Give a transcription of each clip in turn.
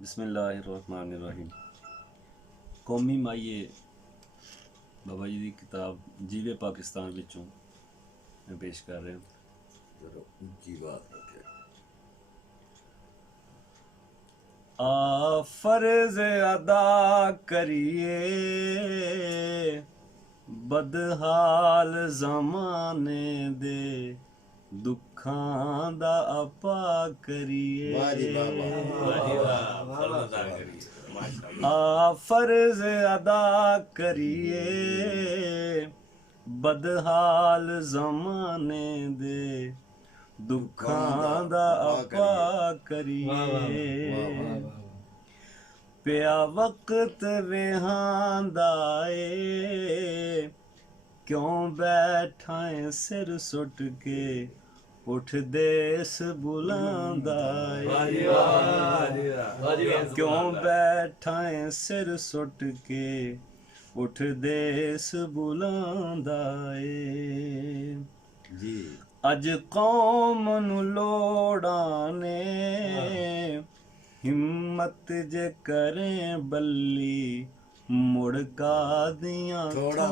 बिस्मिल्लाहिर्रहमानिर्रहीम। कौमी माइए बाबा जी की किताब जीवे पाकिस्तान विचों मैं पेश कर रहा हूँ। आ फर्ज अदा करिए बदहाल ज़माने दे दुखां दा अपा करिए। आ फर्ज अदा करिए बदहाल ज़माने दे दुखां दा अपा करिए। पिया वक्त वेहांदा ए क्यों बैठाएं सिर सुट के उठ देस बुलांदा ए। क्यों बैठाएं सिर सुट के उठ देस बुलांदा ए। अज कौम नू लोड़ां ने हिम्मत जे करें बल्ली मुड़ कादियां थोड़ा।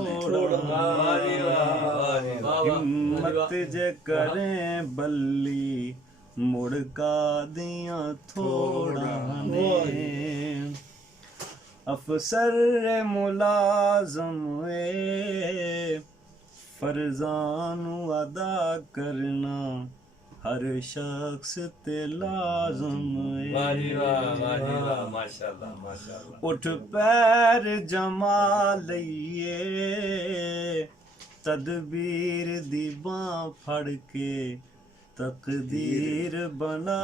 हिम्मत जे करें बल्ली मुड़ कादियां थोड़ा ने। अफसर मुलाजम ए फर्जानू अदा करना हर शख्स ते लाजम है। उठ पैर जमा लइए तदबीर दी बां फड़ के तकदीर बना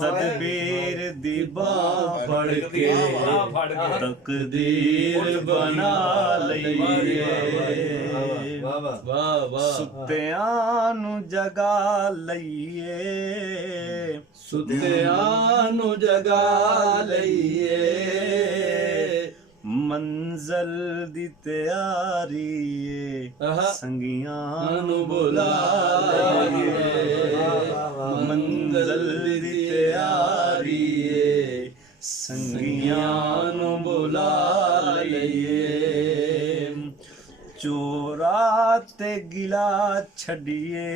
तदबीर दी बां फड़ के तकदीर बना लइए। सुत्तियां नू जगा लइए सुत्तियां जगा लइए मंज़िल दी तैयारी संगियां नू बुला लइए। मंज़िल दी तैयारी संगियां नू बुला लइए। चोरा ते गिला छड़िए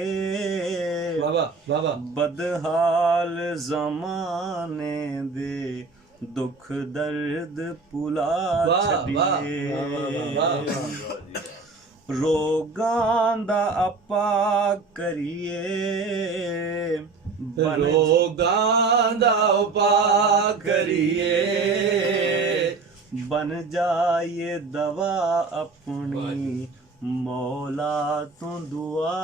बदहाल ज़माने दे दुख दर्द पुला छड़िए। रोगां दा अपा करिए रोगां दा अपा करिए बन जाइए दवा अपनी मौला तो दुआ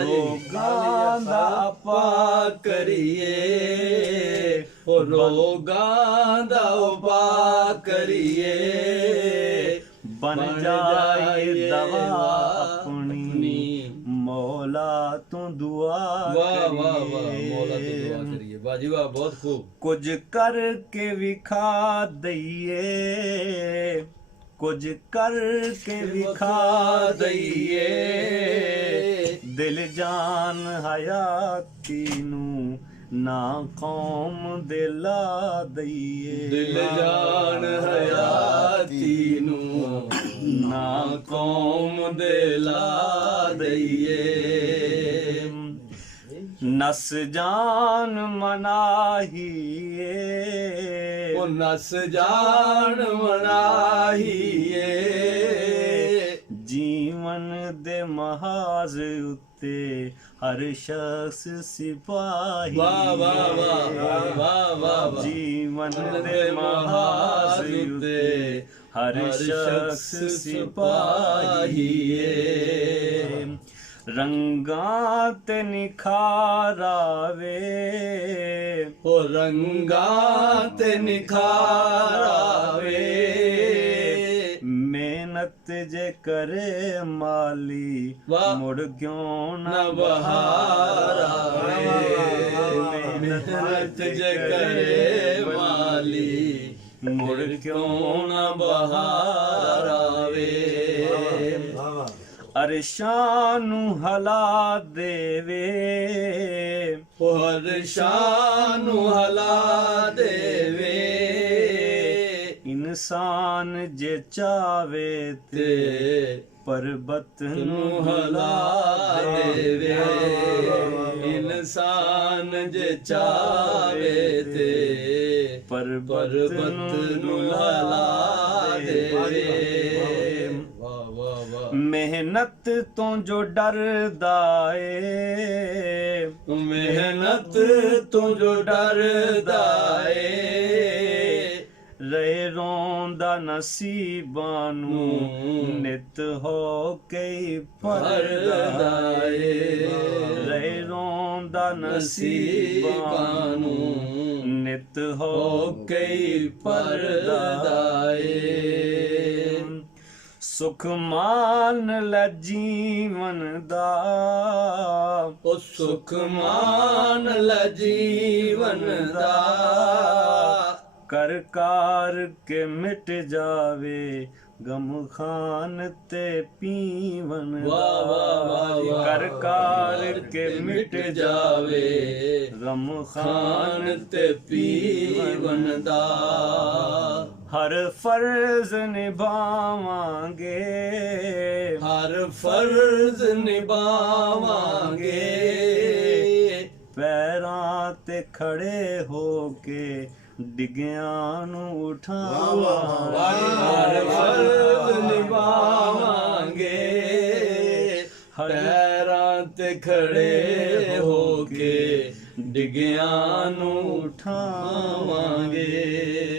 रोगां दा अपा करिए रोगां दा अपा करिए बन जाए दवा अपनी मौला तो दुआ करिए। बाजी वाह, बहुत खूब। कुछ करके विखा दइए कुछ करके विखा दइए दिल जान हयाती नू ना कौम दिला दइए। दिल जान हयाती नू ना कौम दिला दइए। नस जान मनाहिए नस जान मनाहिए जीवन दे महाज उत्ते हर शख्स सिपाही। जीवन दे महाज उत्ते हर शख्स सिपाही। रंगां ते निखार आवे रंगां ते निखार आवे मेहनत जे करे माली मुड़ क्यों न बहार आवे। मेहनत जे करे माली मुड़ क्यों न बहार आवे। ਅਰਸ਼ਾਂ ਨੂੰ ਹਲਾ ਦੇਵੇ, ਹਰ ਸ਼ਾਨ ਨੂੰ ਹਲਾ ਦੇਵੇ, ਇਨਸਾਨ ਜੇ ਚਾਵੇ ਤੇ ਤੇ ਪਰਬਤ ਨੂੰ ਨੂੰ ਹਲਾ ਦੇਵੇ, ਇਨਸਾਨ ਜੇ ਚਾਵੇ ਤੇ ਪਰਬਤ ਨੂੰ ਹਲਾ ਦੇਵੇ। ਵਾਹ ਵਾਹ ਵਾਹ। ਮਿਹਨਤ ਤੋਂ ਜੋ ਡਰਦਾ ਏ, ਮਿਹਨਤ ਤੋਂ ਜੋ ਡਰਦਾ ਏ, ਰਹੇ ਰੋਂਦਾ ਨਸੀਬਾਂ ਨੂੰ, ਨਿਤ ਹੋ ਕੇ ਭਰਦਾ ਏ, ਰਹੇ ਰੋਂਦਾ ਨਸੀਬਾਂ ਨਸੀਬਾਂ ਨੂੰ, ਨੂੰ ਨਿਤ ਹੋ ਹੋ ਕੇ ਭਰਦਾ ਏ। ਸੁਖ ਮਾਨ ਲੈ ਜੀਵਨ ਦਾ, ਉਹ ਸੁਖ ਮਾਨ ਲੈ ਜੀਵਨ ਦਾ, ਕਰ ਕਾਰ ਕੇ ਮਿਟ ਜਾਵੇ ਗਮ ਖਾਨ ਤੇ ਪੀਵਨ ਵਾਹ ਵਾਹ ਵਾਹ ਵਾਹ। ਕਰ ਕਾਰ ਕੇ ਮਿਟ ਜਾਵੇ ਗਮ ਖਾਨ ਖਾਨ ਤੇ ਪੀਵਨ ਦਾ, ਹਰ ਫਰਜ਼ ਨਿਭਾਵਾਂਗੇ, ਹਰ ਫਰਜ਼ ਨਿਭਾਵਾਂਗੇ, ਪੈਰਾਂ ਤੇ ਖੜੇ ਹੋ ਕੇ ਡਿੱਗਿਆਂ ਨੂੰ ਉਠਾਵਾਂਗੇ, ਹਰ ਫਰਜ਼ ਨਿਭਾਵਾਂਗੇ, ਪੈਰਾਂ ਤੇ ਖੜੇ ਹੋ ਕੇ ਡਿੱਗਿਆਂ ਨੂੰ ਉਠਾਵਾਂਗੇ। ਉਠਾਵਾਂਗੇ।